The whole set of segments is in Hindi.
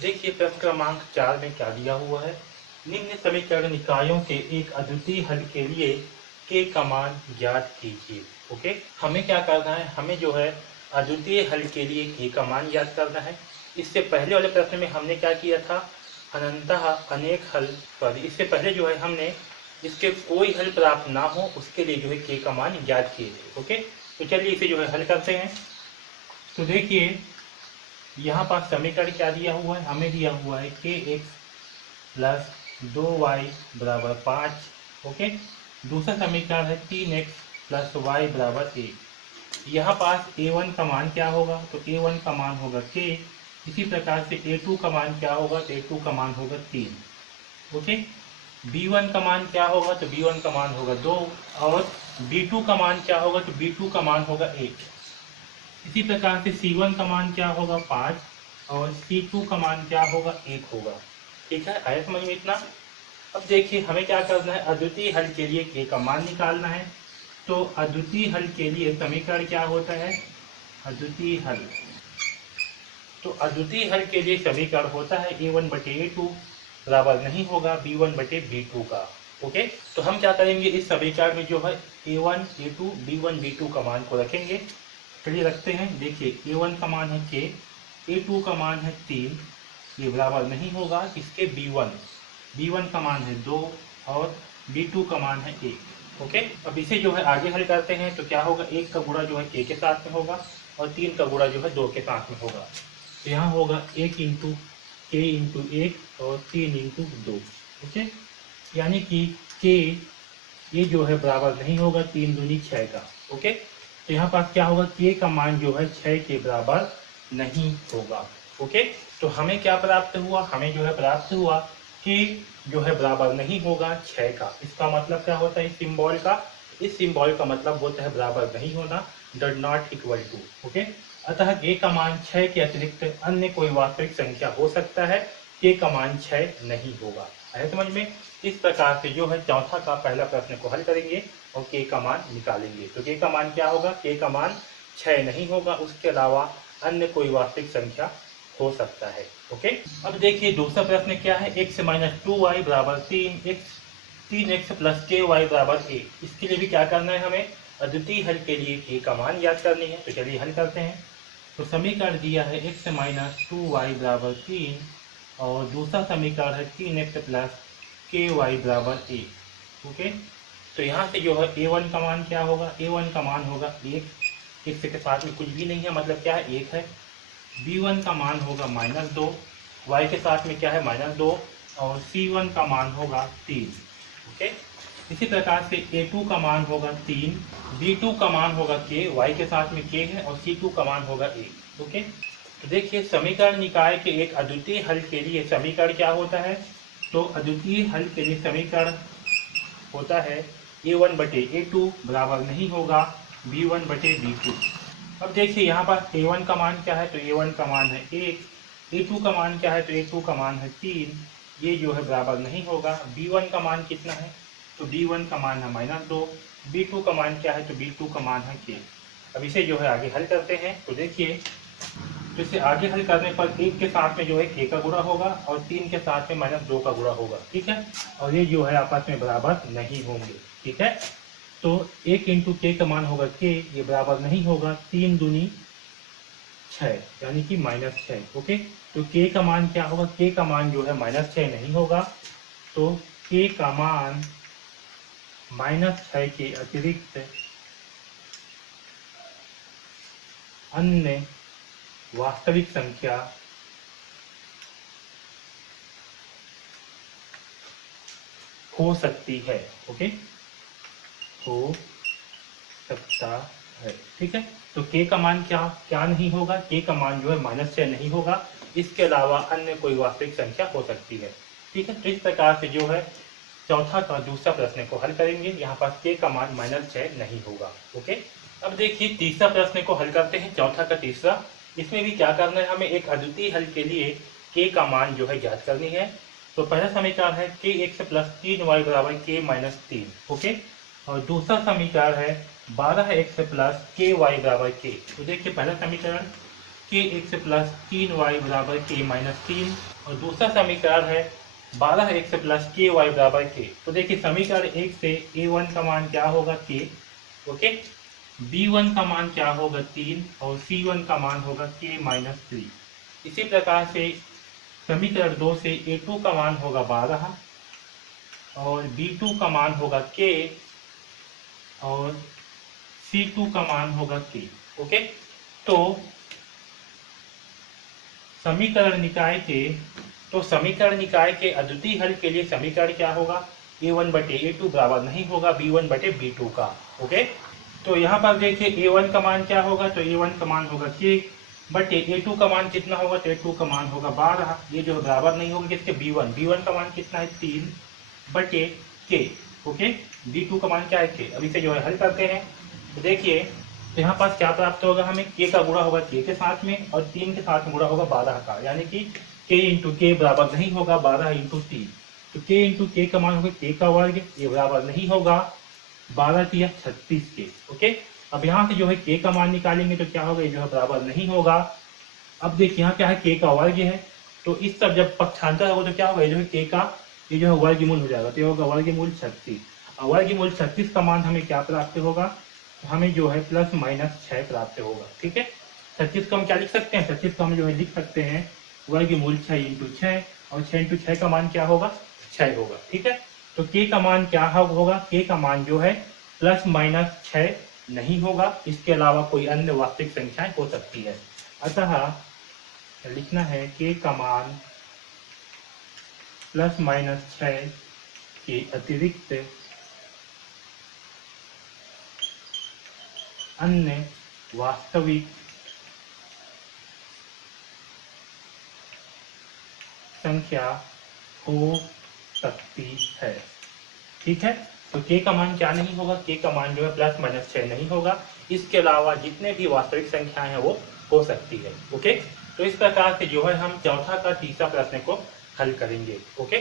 देखिए प्रश्न क्रमांक 4 में क्या दिया हुआ है। निम्न समीकरण निकायों के एक अद्वितीय हल के लिए के का मान ज्ञात कीजिए। ओके, हमें क्या करना है, हमें जो है अद्वितीय हल के लिए के का मान ज्ञात करना है। इससे पहले वाले प्रश्न में हमने क्या किया था, अनंतः अनेक हल पर। इससे पहले जो है हमने इसके कोई हल प्राप्त ना हो उसके लिए जो है के का मान ज्ञात किए थे। ओके, तो चलिए इसे जो है हल करते हैं। तो देखिए यहाँ पर समीकरण क्या दिया हुआ है, हमें दिया हुआ है के एक्स प्लस 2y बराबर 5। ओके, दूसरा समीकरण है 3x प्लस वाई बराबर 1। यहाँ पास a1 का मान क्या होगा, तो a1 का मान होगा k। इसी प्रकार से a2 का मान क्या होगा, तो a2 का मान होगा 3। ओके, b1 का मान क्या होगा, तो b1 का मान होगा 2। और b2 का मान क्या होगा, तो b2 का मान होगा 1। इसी प्रकार से C1 का मान क्या होगा 5 और C2 का मान क्या होगा 1 होगा। ठीक है, आया समझ में इतना। अब देखिए हमें क्या करना है, अद्वितीय हल के लिए के का मान निकालना है। तो अद्वितीय हल के लिए समीकरण क्या होता है, अद्वितीय हल। तो अद्वितीय हल के लिए समीकरण होता है a1 बटे a2 बराबर नहीं होगा b1 बटे b2 का। ओके, तो हम क्या करेंगे, इस समीकरण में जो है a1 a2 b1 b2 का मान को रखेंगे। चलिए रखते हैं। देखिए a1 का मान है k, a2 का मान है 3, ये बराबर नहीं होगा इसके b1 का मान है 2 और b2 का मान है 1। ओके, अब इसे जो है आगे हल करते हैं तो क्या होगा, 1 का गुणा जो है k के साथ में होगा और 3 का गुणा जो है 2 के साथ में होगा। तो यहाँ होगा 1 इंटू k इंटू 1 और 3 इंटू 2। ओके, यानी कि k ये जो है बराबर नहीं होगा 3 दूनी 6 का। ओके, तो यहाँ पास क्या होगा, k का मान जो है 6 के बराबर नहीं होगा। ओके, तो हमें क्या प्राप्त हुआ, हमें जो है प्राप्त हुआ कि जो है बराबर नहीं होगा 6 का। इसका मतलब क्या होता है, इस सिंबल का, इस सिंबल का मतलब होता है बराबर नहीं होना, does not equal to. Okay, अतः k का मान 6 के अतिरिक्त अन्य कोई वास्तविक संख्या हो सकता है, k का मान 6 नहीं होगा। आया समझ में। इस प्रकार से जो है चौथा का पहला प्रश्न को हल करेंगे और k का मान निकालेंगे। तो k का मान क्या होगा, k का मान 6 नहीं होगा, उसके अलावा अन्य कोई वास्तविक संख्या हो सकता है। ओके, अब देखिए दूसरा प्रश्न क्या है, x माइनस 2y बराबर 3x प्लस के वाई बराबर 1। इसके लिए भी क्या करना है, हमें अद्वितीय हल के लिए k का मान याद करनी है। तो चलिए हल करते हैं। तो समीकरण दिया है x माइनस 2y बराबर 3 और दूसरा समीकरण है 3x प्लस के वाई बराबर 1। ओके, तो यहाँ से जो है a1 का मान क्या होगा, a1 का मान होगा 1, x के साथ में कुछ भी नहीं है मतलब क्या है 1 है। b1 का मान होगा -2, y के साथ में क्या है -2 और c1 का मान होगा 3। ओके, इसी प्रकार से a2 का मान होगा 3, b2 का मान होगा k, y के साथ में k है और c2 का मान होगा 1। ओके, तो देखिए समीकरण निकाय के एक अद्वितीय हल के लिए समीकरण क्या होता है, तो अद्वितीय हल के लिए समीकरण होता है a1 बटे a2 बराबर नहीं होगा b1 बटे b2। अब देखिए यहाँ पर a1 का मान क्या है, तो a1 का मान है 1, a2 का मान क्या है, तो a2 का मान है 3, ये जो है बराबर नहीं होगा। b1 का मान कितना है, तो b1 का मान है -2, b2 का मान क्या है, तो b2 का मान है k। अब इसे जो है आगे हल करते हैं। तो देखिए, तो इसे आगे हल करने पर 1 के साथ में जो है k का गुणा होगा और 3 के साथ में -2 का गुणा होगा। ठीक है, और ये जो है आपस में बराबर नहीं होंगे। ठीक है, तो 1 इंटू के का मान होगा k, ये बराबर नहीं होगा 3 दूनी 6 यानी कि -6। ओके, तो k का मान क्या होगा, k का मान जो है -6 नहीं होगा। तो k का मान -6 के अतिरिक्त अन्य वास्तविक संख्या हो सकती है। ओके, हो सकता है। ठीक है, तो k का मान क्या क्या नहीं होगा, k का मान जो है -6 नहीं होगा, इसके अलावा अन्य कोई वास्तविक संख्या हो सकती है। ठीक है, तो इस प्रकार से जो है चौथा का दूसरा प्रश्न को हल करेंगे। यहाँ पास k का मान -6 नहीं होगा। ओके, अब देखिए तीसरा प्रश्न को हल करते हैं, चौथा का तीसरा। इसमें भी क्या करना है, हमें एक अद्वितीय हल के लिए k का मान जो है ज्ञात करनी है। तो पहला समीकरण है kx प्लस 3y बराबर k माइनस 3। ओके, और दूसरा समीकरण है 12x प्लस के वाई बराबर k। तो देखिए पहला समीकरण के एक्स प्लस 3y बराबर के माइनस 3। और दूसरा समीकरण है 12x प्लस के वाई बराबर के। तो देखिए समीकरण 1 से a1 का मान क्या होगा के, ओके, b1 का मान क्या होगा 3 और c1 का मान होगा के माइनस 3। इसी प्रकार से समीकरण 2 से a2 का मान होगा 12 और b2 का मान होगा के और c2 का मान होगा के, ओके। तो समीकरण निकाय के अद्वितीय हल के लिए समीकरण क्या होगा, a1 बटे a2 बराबर नहीं होगा b1 बटे b2 का, ओके। तो यहाँ पर देखिए a1 का मान क्या होगा, तो a1 का मान होगा k बटे a2 का मान कितना होगा, तो a2 का मान होगा 12। ये जो है बराबर नहीं होगा किसके, b1 का मान कितना है 3 बटे k, ओके। b2 का मान क्या है k। अब इसे जो है हल करते हैं तो देखिए तो यहाँ पास क्या प्राप्त होगा, हमें k का गुणा होगा k के साथ में और 3 के साथ में गुणा होगा 12 का, यानी कि k इंटू के बराबर नहीं होगा 12 इंटू 3। तो k इंटू के का मान होगा k का वर्ग, ये बराबर नहीं होगा 12 किया 36 के, ओके। अब यहाँ से जो है k का मान निकालेंगे तो क्या होगा, ये जो है बराबर नहीं होगा। अब देखिए यहाँ क्या है, k का वर्ग है, तो इस सब जब पक्षांतर होगा तो क्या होगा, ये जो है k का ये जो है वर्गमूल हो जाएगा, तो ये होगा वर्गमूल 36। और वर्गमूल 36 का मान हमें क्या प्राप्त होगा, हमें जो है प्लस माइनस 6 प्राप्त होगा, ठीक है। 36 को हम क्या लिख सकते हैं, 36 को हम जो है लिख सकते हैं वर्गमूल 6 इंटू 6 और 6 इंटू 6 का मान क्या होगा 6 होगा, ठीक है। तो k का मान क्या होगा, k का मान जो है प्लस माइनस 6 नहीं होगा, इसके अलावा कोई अन्य वास्तविक संख्याएं हो सकती है। अतः लिखना है k का मान प्लस माइनस 6 के अतिरिक्त अन्य वास्तविक संख्या हो सकती है, ठीक है। तो k का मान क्या नहीं होगा, k का मान जो है प्लस माइनस 6 नहीं होगा, इसके अलावा जितने भी वास्तविक संख्याएं हैं वो हो सकती है, ओके। तो इस प्रकार से जो है हम चौथा का तीसरा प्रश्न को हल करेंगे, ओके।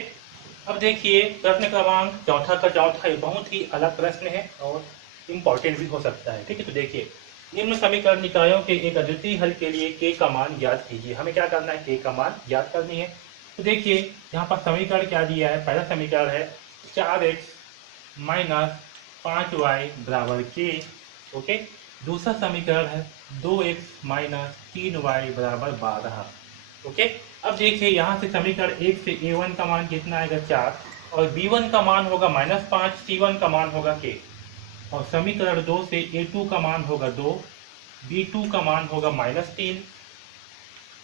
अब देखिए प्रश्न क्रमांक चौथा का चौथा ये बहुत ही अलग प्रश्न है और इम्पोर्टेंट भी हो सकता है, ठीक है। तो देखिए निम्न समीकरण निकायों के एक अद्वितीय हल के लिए k का मान ज्ञात कीजिए। हमें क्या करना है, k का मान ज्ञात करनी है। तो देखिए यहाँ पर समीकरण क्या दिया है, पहला समीकरण है 4x माइनस 5y बराबर k, ओके। दूसरा समीकरण है 2x माइनस 3y बराबर 12, ओके। अब देखिए यहाँ से समीकरण 1 से a1 का मान कितना आएगा 4 और b1 का मान होगा -5, c1 का मान होगा k और समीकरण 2 से a2 का मान होगा 2, b2 का मान होगा -3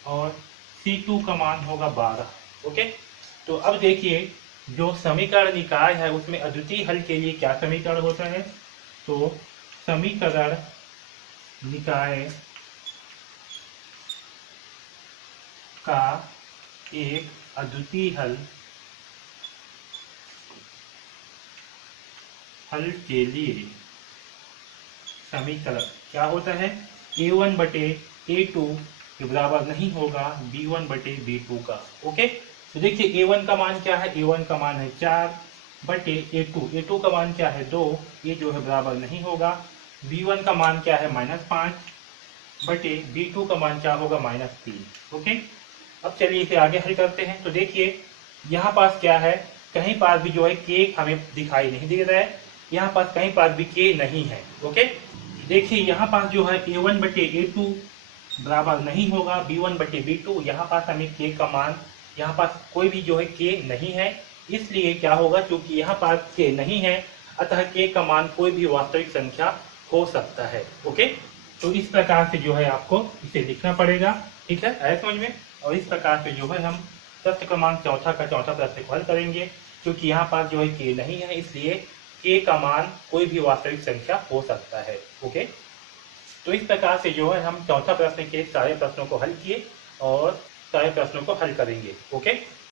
और c2 का मान होगा 12, ओके। तो अब देखिए जो समीकरण निकाय है उसमें अद्वितीय हल के लिए क्या समीकरण होता है, तो समीकरण निकाय का एक अद्वितीय हल के लिए समीकरण क्या होता है, a1 बटे a2 के बराबर नहीं होगा b1 बटे b2 का, ओके। तो देखिए a1 का मान क्या है, a1 का मान है 4 बटे a2 का मान क्या है 2, ये जो है बराबर नहीं होगा। b1 का मान क्या है -5 बटे b2 का मान क्या होगा -3, ओके। अब चलिए इसे आगे हल करते हैं। तो देखिए यहाँ पास क्या है, कहीं पास भी जो है k हमें दिखाई नहीं दे रहा है, यहाँ पास कहीं पास भी k नहीं है, ओके। देखिए यहाँ पास जो है a1 बटे a2 बराबर नहीं होगा b1 बटे b2, यहाँ पास हमें k का मान, यहाँ पास कोई भी जो है k नहीं है, इसलिए क्या होगा, क्योंकि यहाँ पास k नहीं है अतः k का मान कोई भी वास्तविक संख्या हो सकता है, ओके। तो इस प्रकार से जो है आपको इसे लिखना पड़ेगा, ठीक है, आया समझ में। और इस प्रकार से जो है हम प्रश्न क्रमांक चौथा का चौथा प्रश्न को हल करेंगे, क्योंकि यहाँ पास जो है k नहीं है, इसलिए k का मान कोई भी वास्तविक संख्या हो सकता है, ओके। तो इस प्रकार से जो है हम चौथा प्रश्न के सारे प्रश्नों को हल किए और सारे प्रश्नों को हल करेंगे, ओके।